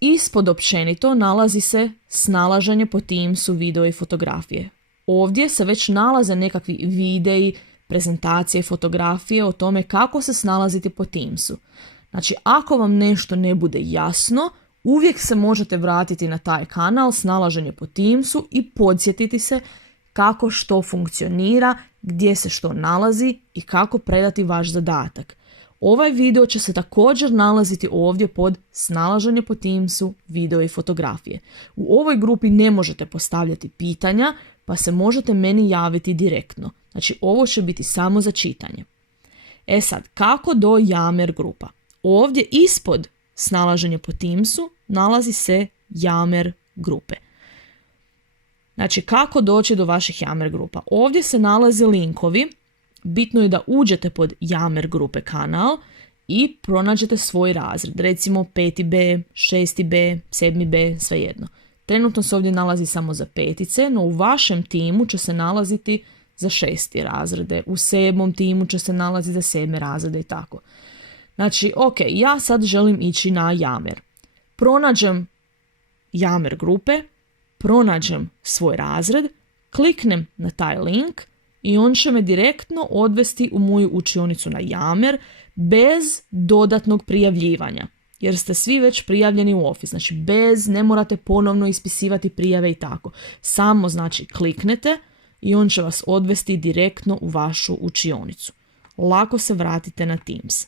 Ispod općenito nalazi se snalaženje po Teamsu, video i fotografije. Ovdje se već nalaze nekakvi videi, prezentacije, fotografije o tome kako se snalaziti po Teamsu. Znači, ako vam nešto ne bude jasno, uvijek se možete vratiti na taj kanal snalaženje po Teamsu i podsjetiti se kako što funkcionira, gdje se što nalazi i kako predati vaš zadatak. Ovaj video će se također nalaziti ovdje pod snalaženje po Teamsu, video i fotografije. U ovoj grupi ne možete postavljati pitanja, pa se možete meni javiti direktno. Znači, ovo će biti samo za čitanje. E sad, kako do Yammer grupa? Ovdje ispod snalaženje po Teamsu nalazi se Yammer grupe. Znači, kako doći do vaših Yammer grupa? Ovdje se nalaze linkovi. Bitno je da uđete pod Yammer grupe kanal i pronađete svoj razred. Recimo 5B, 6B, 7B, svejedno. Trenutno se ovdje nalazi samo za 5, no u vašem timu će se nalaziti za 6 razrede. U 7. timu će se nalaziti za 7 razrede i tako. Znači, ok, ja sad želim ići na Yammer. Pronađem Yammer grupe, pronađem svoj razred, kliknem na taj link i on će me direktno odvesti u moju učionicu na Yammer bez dodatnog prijavljivanja. Jer ste svi već prijavljeni u Office. Znači, ne morate ponovno ispisivati prijave i tako. Samo, znači, kliknete i on će vas odvesti direktno u vašu učionicu. Lako se vratite na Teams.